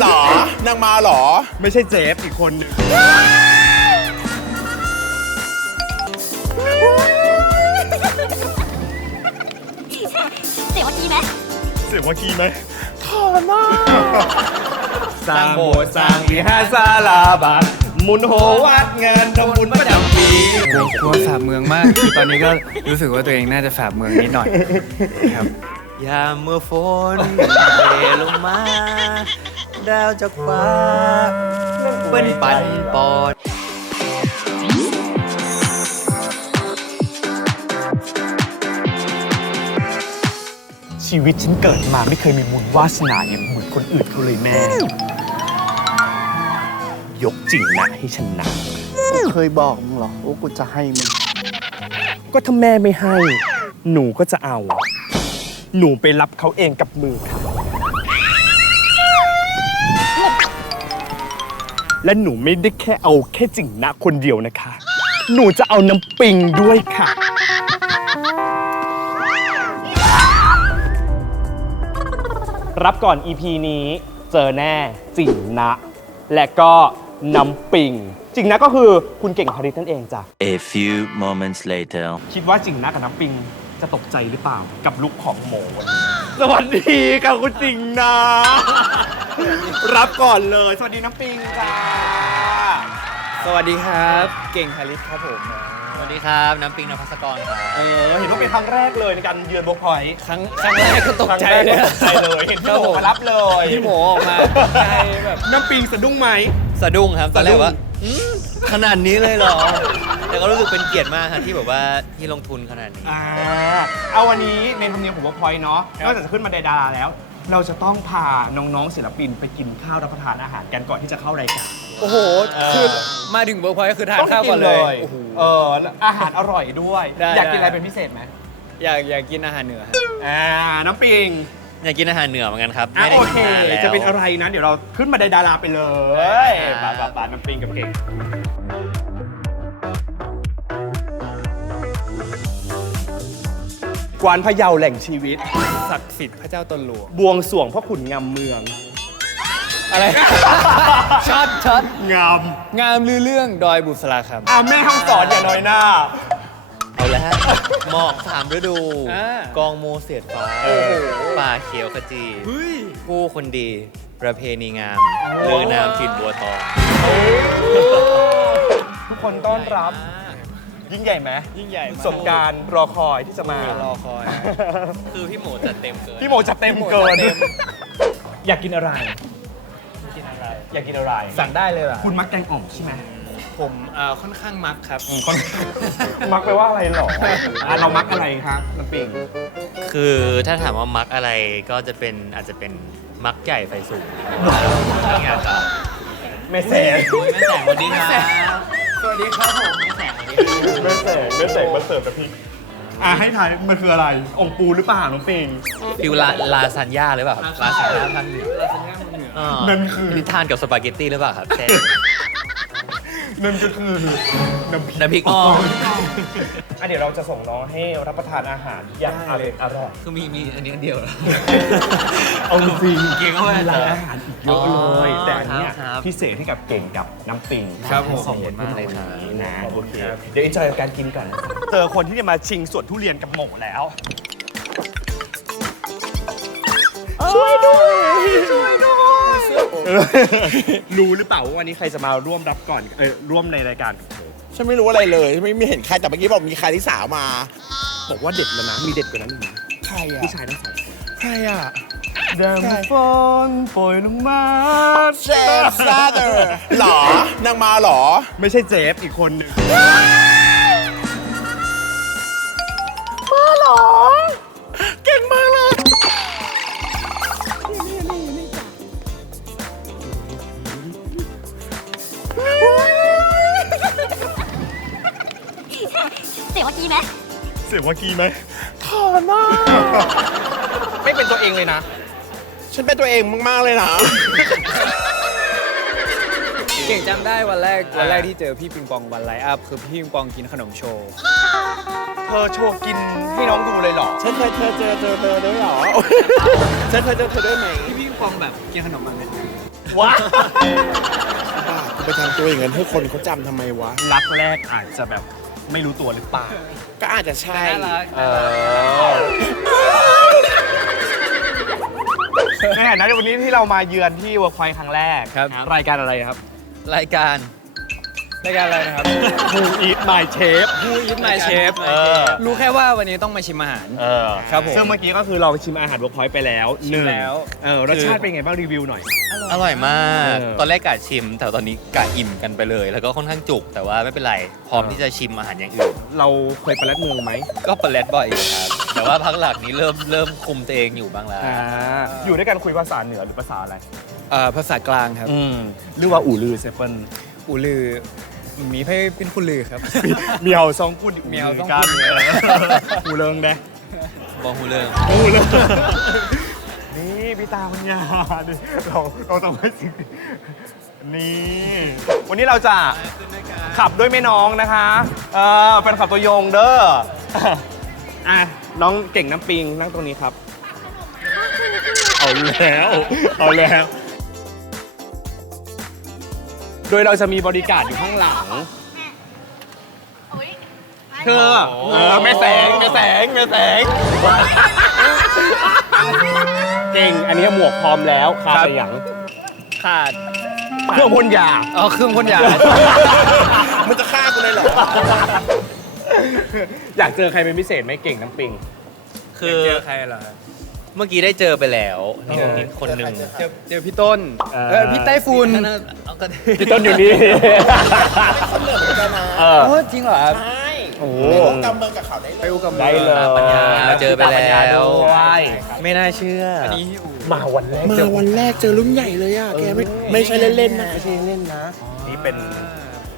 หรอนางมาหรอ ไม่ใช่เจฟอีกคนหนึงเสียงเมื่อกี้ไหมเสียงว่าคีไหมสร้างโบสถ์สร้างวิหารศาลาบาหมุนโหวัดงานทำบุญประจำปีกลัวแฝบเมืองมากคือตอนนี้ก็รู้สึกว่าตัวเองน่าจะแฝบเมืองนิดหน่อยครับ ยามเมื่อฝนเทลงมา ดาวจากฟ้าเปิ้นปันปอดชีวิตฉันเกิดมาไม่เคยมีบุญวาสนาอย่างเหมือนคนอื่นเขาเลยแม่ ยกจริงนะให้ฉันนะเคยบอกมึงเหรอว่ากูจะให้มึง ก็ถ้าแม่ไม่ให้ หนูก็จะเอา หนูไปรับเขาเองกับมือค่ะ และหนูไม่ได้แค่เอาแค่จิงนะคนเดียวนะคะ หนูจะเอาน้ำปิงด้วยค่ะ รับก่อน EP นี้เจอแน่จิงนะ และก็น้ำปิง จิงนะก็คือคุณเก่งพาริสนั่นเองจ้ะ A few moments later. คิดว่าจิงนะกับน้ำปิงจะตกใจหรือเปล่ากับลุคของโมวันนี้สวัสดีค่ะคุณจิงนะ รับก่อนเลย สวัสดีน้ำปิงจ้าสวัสดีครับ เก่งฮาริสครับผม สวัสดีครับ น้ำปิงนภัสกรครับ เออ เห็นว่าเป็นครั้งแรกเลยในการเยือนโบกพอยต์ครั้งครั้งแรกก็ตกใจเลยครั้งแรกก็ตกใจเลยเห็นคพี่รับโมผมมารับเลยพี่หมอออกมาใจแบบน้ำปิงสะดุ้งไหม สะดุ้งครับตอนแรกว่าสะดุ้งอืมขนาดนี้เลยเหรอ แต่ก็รู้สึกเป็นเกียรติมากครับที่แบบว่าที่ลงทุนขนาดนี้ อ่า เอาวันนี้ในธรรมเนียมของโบกพอยต์เนาะ นอกจากจะขึ้นมาในดาราแล้ว เราจะต้องพาน้องๆศิลปินไปกินข้าวรับประทานอาหารกันก่อนที่จะเข้ารายการ โอ้โห คือมาถึงเบอร์พอยต์ก็คือทานข้าวก่อนเลย โอ้โห เออแล้วอาหารอร่อยด้วย ได้อยากกินอะไรได้ เป็นพิเศษไหมอยากอยากกินอาหารเหนือครับอ่า น้ำปิงอยากกินอาหารเหนือเหมือนกันครับอะไม่ได้โอกิเคนนานแล้ว จะเป็นอะไรนะเดี๋ยวเราขึ้นมาในดาราไปเลยได้ปาปาปาน้ำปิงกับเก่ง กวานพะเยาแหล่งชีวิต ศักดิ์สิทธิ์พระเจ้าตนหลวง บวงสรวงพ่อขุนงามเมือง อะไรช็อตช็อตงามงามลือเรื่องดอยบุษราคำอ่าแม่ห้องสอนอย่าน้อยหน้า เอาแล้วหมอกสามฤดู อ่า กองโมเสียดฟ้าโอ้โหป่าเขียวขจีเฮ้ยผู้คนดี ประเพณีงามเลือนามถิ่นบัวทอง ทุกคนต้อนรับ ยิ่งใหญ่ไหมยิ่งใหญ่ประสบการณ์รอคอยที่จะมา รอคอยคือพี่หมูจัดเต็มเกินพี่โมจะเต็มเกินพี่โมจัดเต็มอยากกินอะไร อยากกินอะไร สั่งได้เลยเหรอ คุณมักแกงอ่อมใช่ไหมผมเอ่อค่อนข้างมักครับมักไปว่าอะไรหรออะเรามักอะไรคะน้ำปิงคือถ้าถามว่ามักอะไรก็จะเป็นอาจจะเป็นมักใหญ่ไฟสูงนี่อาจจะไม่แสงไม่แสงวันนี้นะสวัสดีครับผมไม่แสง วันนี้ไม่แสงไม่แสงมาเสิร์ฟกับพี่อะให้ทายมันคืออะไร องค์ปูหรือเปล่าน้องปิงฟิวลาลาซานญ่าหรือเปล่าครับลาซานญ่าภาคเหนือลาซานญ่าเมืองเหนืออ่านั่นคือนี่ทานกับสปาเกตตี้หรือเปล่าครับแทน นั่นก็คือน้ำพริกน้ำพริกอ่องอะเดี๋ยวเราจะส่งน้องให้รับประทานอาหารอย่างอร่อยอร่อยคือมีมีอันนี้อันเดียวเหรอเอาจริงเก่งเข้าไปมีร้านอาหารอีกเยอะเลยอ๋อแต่อันเนี้ยครับพิเศษให้กับเก่งกับน้ำปิงครับผมสองคนขอบคุณมากเลยครับวันนี้นะโอเคเดี๋ยวอินจอยกับการกินก่อนเจอคนที่จะมาชิงสวนทุเรียนกับหมูแล้วช่วยด้วยช่วยด้วย รู้หรือเปล่าว่าวันนี้ใครจะมาร่วมรับก่อน เออร่วมในรายการกับเธอฉันไม่รู้อะไรเลย ไม่ไม่เห็นใครแต่เมื่อกี้บอกมีใครที่สาวมา บอกว่าเด็ดแล้วนะ มีเด็ดกว่านั้นอีกนะใครอะ ผู้ชายทั้งสองคนใครอะดังฝนโปรยลงมาเจฟซาเดอร์หรอนางมาหรอ ไม่ใช่เจฟอีกคนหนึ่ง สียงว่ากี้ไหมถอนมากไม่เป็นตัวเองเลยนะ ฉันเป็นตัวเองมากๆเลยนะ เก่งจำได้วันแรกวันแรกที่เจอพี่ปิงปองวันไลฟ์อัพคือพี่ปิงปองกินขนมโชว์ เธอโชว์กินให้น้องดูเลยเหรอ ฉันเคยเธอเจอเจอเธอด้วยเหรอ ฉันเคยเจอเธอด้วยไหมพี่พี่ปิงปองแบบกินขนมอะไรว้าบ้ากูไปทำตัวอย่างนั้นให้คนเขาจำทำไมวะ รักแรกอาจจะแบบ ไม่รู้ตัวหรือเปล่า ก็อาจจะใช่เออในฐานะที่วันนี้ที่เรามาเยือนที่เวิร์กพอยต์ครั้งแรกครับ รายการอะไรครับ รายการ รายการอะไรนะครับ Who Eat My Chef Who Eat My Chef เออ รู้แค่ว่าวันนี้ต้องมาชิมอาหาร เออครับผมซึ่งเมื่อกี้ก็คือลองชิมอาหารเวิร์กพอยต์ไปแล้วหนึ่งแล้ว เออรสชาติเป็นไงบ้างรีวิวหน่อย อร่อยมาก เออ ตอนแรกกะชิม แต่ตอนนี้กะอิ่มกันไปเลย แล้วก็ค่อนข้างจุก แต่ว่าไม่เป็นไร พร้อมที่จะชิมอาหารอย่างอื่น เราเคยไปรัดเมืองไหมก็เปรตบ่อยอยู่ครับ แต่ว่าพักหลักนี้เริ่มเริ่มคุมตัวเองอยู่บ้างแล้ว อยู่ด้วยกันคุยภาษาเหนือหรือภาษาอะไร เอ่อภาษากลางครับ อืมหรือว่าอู่ลือเซเปิลอูลือ มีให้เป็นคุณลือครับ เมียวซองกุนเมียวซองกักุนนอูเริงเด้บองฮูเรื่องอูเริงนี่พี่ตาปัญญาดิเราเราต้องไม่สินี่ วันนี้เราจะขับด้วยแม่น้องนะคะ เออเป็นขับตัวยงเด้ออะน้องเก่งน้ำปิงนั่งตรงนี้ครับ เอาแล้ว เอาแล้ว โดยเราจะมีบริการอยู่ข้างหลัง เธอ เออแม่แสงแม่แสงแม่แสง เก่ง อันนี้หมวกพร้อมแล้วขาดอะไรอย่างขาดเครื่องพ่นยาอ๋อเครื่องพ่นยา มันจะฆ่ากูเลยเหรอ อยากเจอใครเป็นพิเศษไหมเก่งน้ำปิง คือเจอใครเหรอครับ เมื่อกี้ได้เจอไปแล้วเห็นคนหนึ่ง เจอเจอพี่ต้นเออ เออพี่ไต้ฝุ่นเอาก็พี่ต้นอยู่นี่คนเหลือเหมือนกันนะเออ โอ้จริงเหรอครับ ใช่โอ้โห ไปวงกำเมืองกับเขาได้เลยไปอูกับได้เลย ปัญญาเจอไปแล้วด้วยไม่น่าเชื่ออันนี้อูมาวันแรกมาเจอวันแรกเจอรุ่นใหญ่เลยอะ แกไม่ไม่ใช่เล่นๆนะไม่ใช่เล่นๆนะ นี่เป็น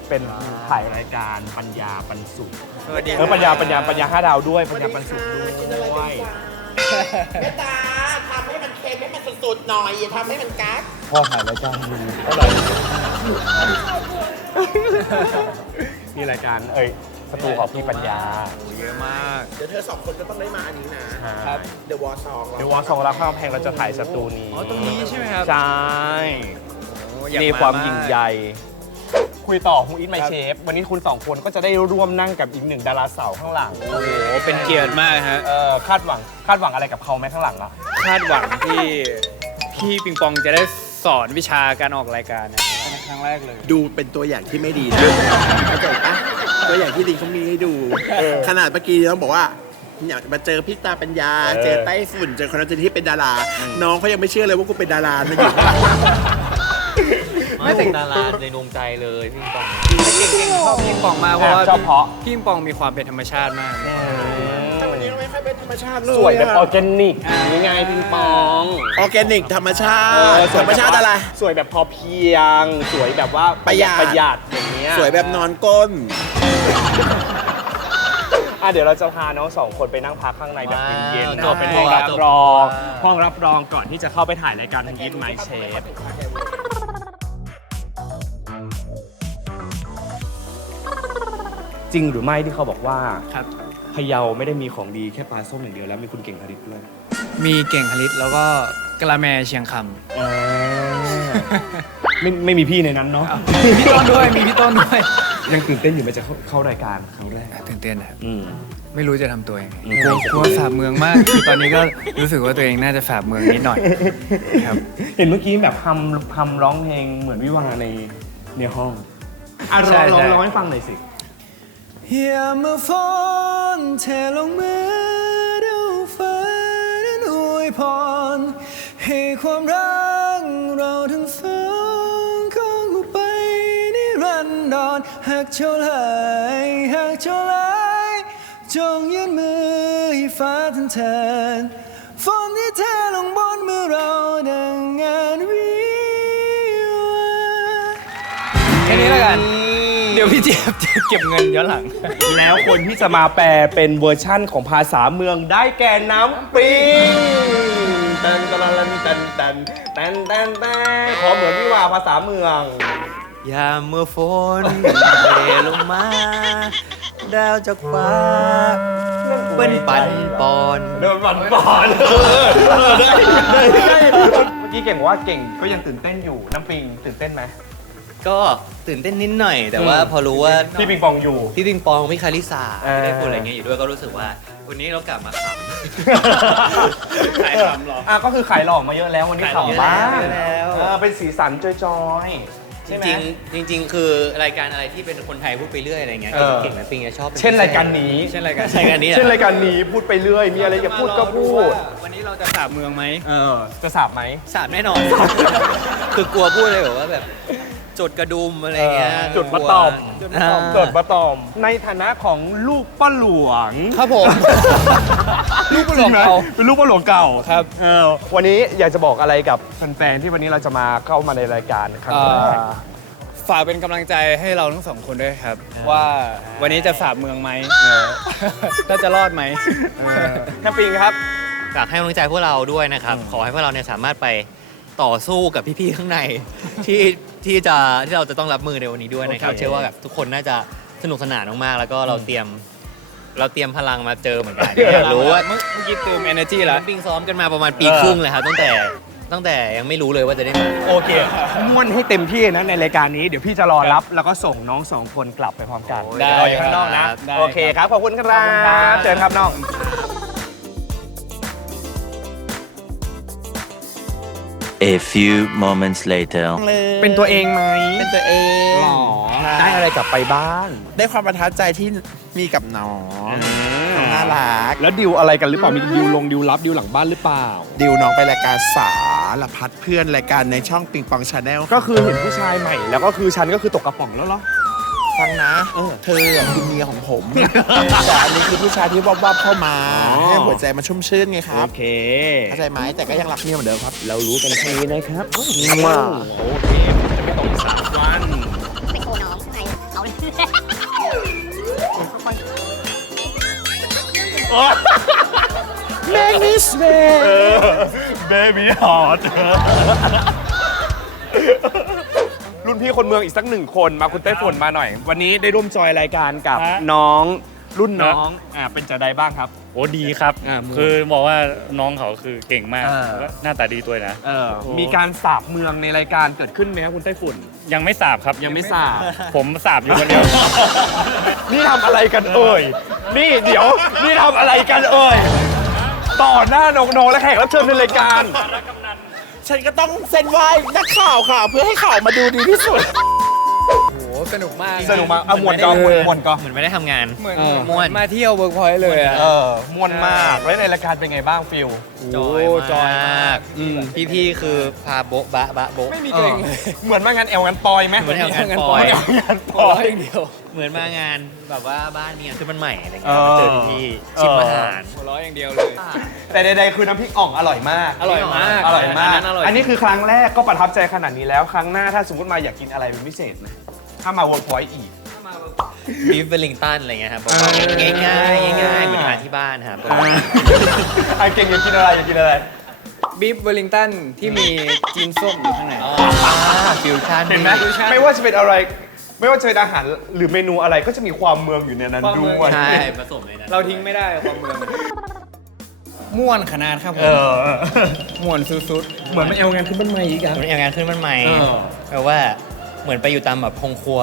เป็นถ่ายรายการปัญญาปันสุขสวัสดีเออปัญญาปัญญาปัญญาห้าดาวด้วยปัญญาปันสุขด้วย แม่ตาทำให้มันเค็มให้มันสุดๆหน่อยอย่าทำให้มันกักพ่อถ่ายรายการอยู่นี่รายการเอ้ยสตูของพี่ปัญญาเยอะมาก เดี๋ยวเธอสองคนก็ต้องได้มาอันนี้นะ ครับเดอะวอร์ซองเดี๋ยววอสองรักข้าวแพงเราจะถ่ายสตูนี้อ๋อตรงนี้ใช่ไหมครับ ใช่โอ้อยกมีความกยิ่งใหญ่ คุยต่อฮูอิทไมครับเชฟ วันนี้คุณสองคนก็จะได้ร่วมนั่งกับอีกหนึ่งดาราสาวข้างหลัง โอ้โห เป็นเกียรติมากฮะ เออคาดหวังคาดหวังอะไรกับเขาไหมข้างหลังอะคาดหวังที่พี่ปิงปองจะได้สอนวิชาการออกรายการนะเป็นครั้งแรกเลย ดูเป็นตัวอย่างที่ไม่ดีนะเข้าใจปะตัวอย่างที่ดีเขามีให้ดู ขนาดเมื่อกี้ต้องบอกว่าอยากมาเจอพี่ตาปัญญา เจอไต้ฝุ่น เจอคนนั้นเจอที่เป็นดารา น้องเขายังไม่เชื่อเลยว่ากูเป็นดารานะอยู่ข้างหลัง ไม่แต่งดาราในดวงใจเลยพี่ปองชอบพี่ปิงปองมากเพราะว่าชอบเพราะ พี่ปิงปองมีความเป็นธรรมชาติมากวันนี้เราไม่ค่อยเป็นธรรมชาติเลยสวยแบบออร์แกนิกยังไงปิงปองออร์แกนิก ธรรมชาเออติ ธรรมชาติอะไร สวยแบบพอเพียง สวยแบบว่าประหยัดประหยัดอย่างเงี้ยสวยแบบนอนก้นอะเดี๋ยวเราจะพาน้องสองคนไปนั่งพักข้างในแบบเย็นๆว้าวก็เป็นห้องได้รับรองว้าวห้องรับรองก่อนที่จะเข้าไปถ่ายรายการยิทไมเชฟ จริงหรือไม่ที่เขาบอกว่าครับ พะเยาไม่ได้มีของดีแค่ปลาส้มอย่างเดียวแล้วมีคุณเก่งคณิตด้วยมีเก่งคลิตแล้วก็กะละแมเชียงคไม่ไม่มีพี่ในนั้นเนาะำมีพี่ต้นด้วยมีพี่ต้นด้วยยังตื่นเต้นอยู่ไหมจะเข้าเข้ารายการครั้งแรกตื่นเต้นนะครับอืม ไม่รู้จะทำตัวยังไงอืม กลัวกลัวแฝบเมืองมากคือตอนนี้ก็รู้สึกว่าตัวเองน่าจะแฝบเมืองนิดหน่อยครับเห็นเมื่อกี้แบบทำทำร้องเพลงเหมือนวิวาในในห้องอะใช่ร้องใช่ร้องให้ฟังหน่อยสิ เฮียเมื่อฝนเทลงมาดูฟ้านั้นอวยพร ให้ความรักเราทั้งสองคงไปนิรันดรหากเจ้าไหลหากเจ้าไหลจงยื่นมือให้ฟ้าทันเทิน ยวพี่เจี๊ยบจะเก็บเงินย้อนหลัง แล้วคนที่จะมาแปลเป็นเวอร์ชั่นของภาษาเมืองได้แก่น้ำปิงตันตันตันตันตันตันตันขอเหมือนวิวาภาษาเมืองยามเมื่อฝนเทลงมาดาวจากฟ้าเปิ้นปันปอนเดินฝันปอนเออได้ได้ได้มื่อกี้เก่งบอกว่าเก่งก็ยังตื่นเต้นอยู่น้ำปิงตื่นเต้นไหม ก็ตื่นเต้นนิดหน่อย แต่ว่าพอรู้ว่าพี่ปิงปองอยู่ พี่ปิงปองพี่คาริสาเออพี่ได้พูดอะไรเงี้ยอยู่ด้วยก็รู้สึกว่า วันนี้เรากลับมาขขายขำหรอ อะก็คือขายหลอกมาเยอะแล้ววันนี้ขำบ้างเยอะแล้ว เออเป็นสีสันจอยๆำใช่ไหมจริงๆจริง ๆ คือรายการอะไรที่เป็นคนไทยพูดไปเรื่อยอะไรเงี้ยเออ เก่งๆนะปิงจะชอบป็เช่นรายการนี้ เช่นรายการรายการนี้เช่นรายการนี้พูดไปเรื่อย มีอะไรจะพูดก็พูด วันนี้เราจะสาบเมืองไหมเออ จะสาบไหม สาบแน่นอน คือกลัวพูดเลยแบบว่าแบบ จดกระดุมอะไรเงี้ยจุดประตอมกลัวเกิดประตอม ในฐานะของลูกป้าหลวงครับผม ลูกป้าหลวงจริไเก่าเป็นลูกป้าหลวงเก่าครับเออวันนี้อยากจะบอกอะไรกับแฟนๆที่วันนี้เราจะมาเข้ามาในรายการครั้งแรกฝากเป็นกำลังใจให้เราทั้งสองคนด้วยครับ ว่าวันนี้จะสาบเมืองไหมถ้าจะรอดไหมน้ำปิงครับ ฝากให้กำลังใจพวกเราด้วยนะครับ ขอให้พวกเราเนี่ยสามารถไป ต่อสู้กับพี่ๆข้างใน ที่ที่จะที่เราจะต้องรับมือในวันนี้ด้วยนะครับ โอเค เชื่อว่าแบบทุกคนน่าจะสนุกสนานมากๆแล้วก็เราเตรียม เราเตรียมพลังมาเจอเหมือนกันอยากรู้ว่าเมื่อเมื่อกี้เติม energy แล้ว ปิงซ้อมกันมาประมาณปีครึ่งเลยครับตั้งแต่ตั้งแต่ยังไม่รู้เลยว่าจะได้มา โอเคม่วนให้เต็มที่นะในรายการนี้เดี๋ยวพี่จะรอรับ แล้วก็ส่งน้องสองคนกลับไปพร้อมกันได้เยวรออยู่ข้างนอกนะ ได้ โอเคครับ ขอบคุณคขอบรัคุณครับบเชิญครับน้อง A few moments later. เป็นตัวเองไหมเป็นตัวเองหรอได้อะไรกลับไปบ้าง ได้ความประทับใจที่มีกับน้องน้องน่ารัก แล้วดิวอะไรกันหรือเปล่า มีดิวลงดิวรับดิวหลังบ้านหรือเปล่า ดิวน้องไปรายการสารพัดเพื่อนรายการในช่องปิงปองชาแนลก็คือเห็นผู้ชายใหม่ แล้วก็คือฉันก็คือตกกระป๋องแล้วเหรอ ฟังนะ เธออะคือเมียของผมแต่อันนี้คือผู้ชายที่วับๆเข้ามาอ๋อให้หัวใจมันชุ่มชื่นไงคโอรับเค เข้าใจไหมแต่ก็ยังรักเมียเหมือนเดิมครับ เรารู้กันแค่นี้นะครับว้าวโอเคจะไม่ต้องสามวันไปโทรน้องข้างในเอาเลยแมงนิสเบ เบบี้ฮอต รุ่นพี่คนเมืองอีกสักหนึ่งคนมาคุณเต้ฝนมาหน่อย วันนี้ได้ร่วมจอยรายการกับฮะ น้องรุ่นน้องอ่าเป็นจะได้บ้างครับ โอ้ดีครับ อ่ามือคือบอกว่าน้องเขาคือเก่งมากอ่า แล้วก็หน้าตาดีตัวยนะ เออโอ้ มีการสาบเมืองในรายการเกิดขึ้นไหมครับคุณไต้ฝุ่น ยังไม่สาบครับยังไม่สาบ ผมสาบอยู่คนเดียว นี่ทำอะไรกันเอ่ย นี่เดี๋ยว นี่ทำอะไรกันเอ่ย ต่อหน้าน้องๆและแขกรับเชิญในรายการ ฉันก็ต้องเซ็นไหว้นักข่าวค่ะ เพื่อให้ข่าวมาดูดีที่สุด สนุกมากสนุกมากอะมวนก็มวนมวนก็ เหมือนไม่ได้ทำงาน เหมือนเออ เหมือนมาเที่ยวเวิร์กพอยต์เลยอะ เออมวนมากแล้วในรายการเป็นไงบ้างฟิล จอยโอ้จอยมามาก ก อืม พี่ๆคือพาโบ๊ะบะบะโบ๊ะไม่มีเกรงเลย เหมือนมางานแอลงานปอยไหมเหมือนแถวงานงานปปออยยงานปหัวอเราะยอย่างเดียวเหมือนมางานแบบว่าบ้านเนี่ยคือมันใหม่อะไรเอเงี้ยอมาเจอพี่ๆชิมอาหาร หัวเราะอย่างเดียวเลย แต่ใดๆคือน้ำพริกอ่องอร่อยมาก อร่อยมากอร่อยมากอันนั้นอร่อยอันนี้คือครั้งแรกก็ประทับใจขนาดนี้แล้ว ครั้งหน้าถ้าสมมติมาอยากกินอะไรเป็นพิเศษไหม ถ้ามาเวิร์กพอยต์อีก บีฟเวลลิงตันอะไรเงี้ยครับบอกว่าง่ายๆง่ายๆเหมือนทานที่บ้านครับไอะเก่งอยากกินอะไรอยากกินอะไร บีฟเวลลิงตันที่มีจีนส้มอยู่ข้างใน ฟิวชั่น เห็นไหมไม่ว่าจะเป็นอะไร ไม่ว่าจะเป็นอาหารหรือเมนูอะไรก็จะมีความเมืองอยู่ในนั้นความเมืด้อง วยใช่ผสมเลยนะเราทิ้งไม่ได้ความเมืองม่วนขนาดครับผเอมอ ม่วนสุดๆเหมือนมาเอลงานขึ้นบ้านใหม่อีกอะเหมือนอย่างงานขึ้นมันใหม่เออ แปลว่า เหมือนไปอยู่ตามแบบโรงครัว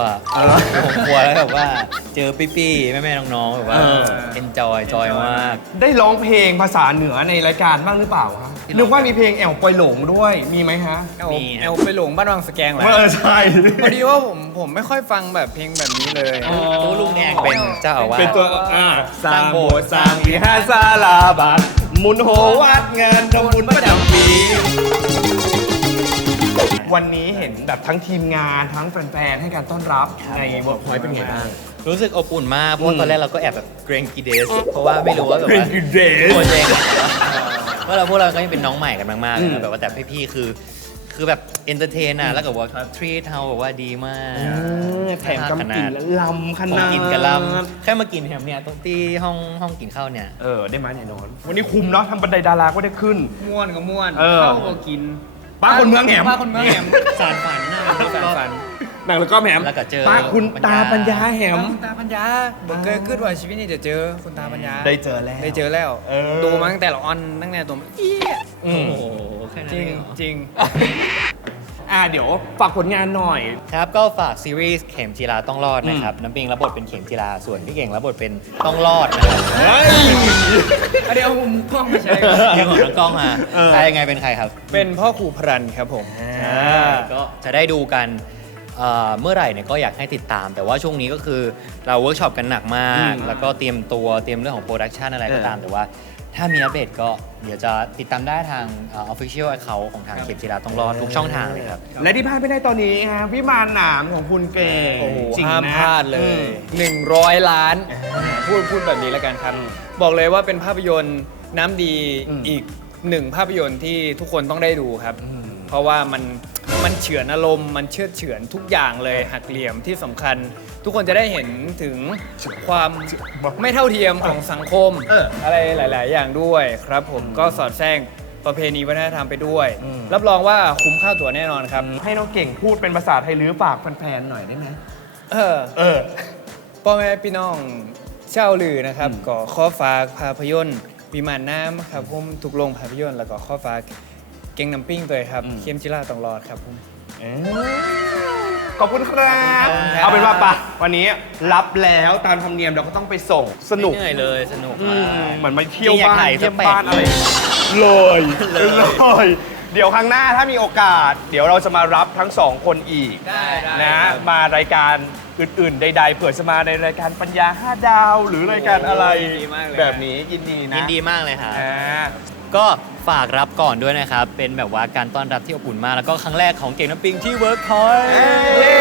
โรงครัวแล้วแบบว่าเจอพี่ๆแม่ๆน้องๆแบบว่าเอนจอยจอยมาก ได้ร้องเพลงภาษาเหนือในรายการบ้างหรือเปล่าครับนึกว่ามีเพลงแอลปอยหลงด้วยมีไหมฮะแอลมีครับแอลไปหลงบ้านวังสแกงเหรอเออใช่พอดีว่าผมผมไม่ค่อยฟังแบบเพลงแบบนี้เลยตู้ลุงแดงเป็นเจ้าอาวาสเป็นตัวอ่าสร้างโบสถ์สร้างวิหารศาลาบัตรหมุนโหวัดงานทำบุญประจำปี วันนี้เห็นแบบทั้งทีมงานทั้งแฟนๆ ให้การต้อนรับในเวิร์กพอยต์เป็นไงบ้าง รู้สึกอบอุ่นมาก เพราะว่าตอนแรกเราก็แอบแบบเกรงกีเดส เพราะว่าไม่รู้ว่าแบบเกรว่านกิเดสตัวเองเพราะเราพวกเราก็ยังเป็นน้องใหม่กันมากๆเลยนะแบบว่าแต่พี่ๆ คือ คือแบบเอนเตอร์เทนอะแล้วก็ว่าทรีทเฮาแบบว่าดีมากแถมกำกินและลำขของนาดกินกะลำแค่มากินแถมเนี่ยตรงที่ห้องห้องกินข้าวเนี่ย เออ ได้มาแน่นอน วันนี้คุมเนาะทำบันไดดาราก็ได้ขึ้น ม่วนก็ม่วนเออเข้าก็กิน ป้าคนเมืองแหมป้าคนเมืองแหมสารฝันนะสารฝันหนังแล้วก็แหมแล้วก็เจอตาคุณตาปัญญาแหมคุณตาปัญญาบอกเคยขึ้นว่าชีวิตนี้จะเจอคุณตาปัญญาได้เจอแล้วได้เจอแล้วเออดูมาตั้งแต่ละออนตั้งแต่ตัวเอี้ยโอ้โหแค่นั้นจริงเองเหรอจริง อ่าเดี๋ยวฝากผลงานหน่อย ครับก็ฝากซีรีส์เข็มจีราต้องรอดนะครับน้ำปิงรับบทเป็นเข็มจีราส่วนพี่เก่งรับบทเป็นต้องรอดนะครับเฮ้ยอันนี้เอามุมกล้องมาใช้ยืมของน้องกล้องมาเออใครยังไงเป็นใครครับ เป็นพ่อครูพรันครับผมก็จะได้ดูกันเอ่อเมื่อไหร่เนี่ยก็อยากให้ติดตาม แต่ว่าช่วงนี้ก็คือเราเวิร์กช็อปกันหนักมาก แล้วก็เตรียมตัวเตรียมเรื่องของโปรดักชันอะไรก็ตามแต่ว่า ถ้ามีอัปเดตก็เดี๋ยวจะติดตามได้ทางออฟฟิเชียลแอคเคาท์ของทางเข็มจีราต้องรอดทุกช่องทางเลยครับ และที่พลาดไม่ได้ตอนนี้ฮะพี่มารหนามของคุณเก่งโอ้โหจริงห้ามนะพลาดเลย100 ล้าน พูดพูดแบบนี้แล้วกันครับ บอกเลยว่าเป็นภาพยนตร์น้ำดีอีกหนึ่งภาพยนตร์ที่ทุกคนต้องได้ดูครับ เพราะว่ามัน มันเฉือนอารมณ์มันเชื่อดเฉือนทุกอย่างเลยหักเหลี่ยมที่สำคัญ ทุกคนจะได้เห็นถึงความไม่เท่าเทียมของสังคมเอออะไรหลาย ๆ อย่างด้วยครับผมก็สอดแทรกประเพณีวัฒนธรรมไปด้วยรับรองว่าคุ้มค่าตั๋วแน่นอนครับให้น้องเก่งพูดเป็นภาษาไทยหรือฝากแฟนๆหน่อยได้ไหมเออ เออ พ่อแม่พี่น้องเจ้าลือนะครับก็ข้อฝากภาพยนตร์วิมานน้ำครับผมทุกโรงภาพยนตร์แล้วก็ข้อฝาก เก่งน้ำปิ้งตัวครับอืมเข้มจิราต้องรอดครับผมขอบคุณครับขอบคุณครับ เอาเป็นว่าปะวันนี้รับแล้วตามธรรมเนียมเราก็ต้องไปส่งสนุกไม่เหนื่อยเลยสนุกอืมามกเหมือนมาเที่ยวจริงอยากบ้านถ่ายเที่ยวสักแปดบ้านอะไรเลยเลยเดี๋ยวครั้งหน้าถ้ามีโอกาส เดี๋ยวเราจะมารับทั้งสองคนอีกได้ได้ นะมารายการอื่นๆ ใด ๆ เผื่อจะมาในรายการปัญญา5ดาว หรือรายการอะไรดีมากเลย แบบนี้ยินดีนะยินดีมากเลยครับอ่า ก็ฝากรับก่อนด้วยนะครับ เป็นแบบว่าการต้อนรับที่อบอุ่นมากแล้วก็ครั้งแรกของเก่งน้ำปิงที่เวิร์กพอยต์เย้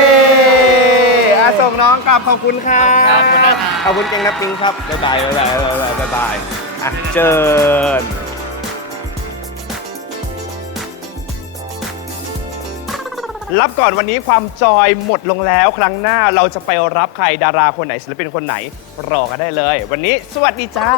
อาส่งน้องกลับขอบคุณครับขอบคุณนะครับ ขอบคุณเก่งนับปิงครับบ๊ายบายบ๊ายบายบ๊ายบายบ๊ายบายอะเจิญรับก่อนวันนี้ความจอยหมดลงแล้วครั้งหน้าเราจะไปรับใครดาราคนไหนศิลปินคนไหนรอกันได้เลย วันนี้สวัสดีจ้า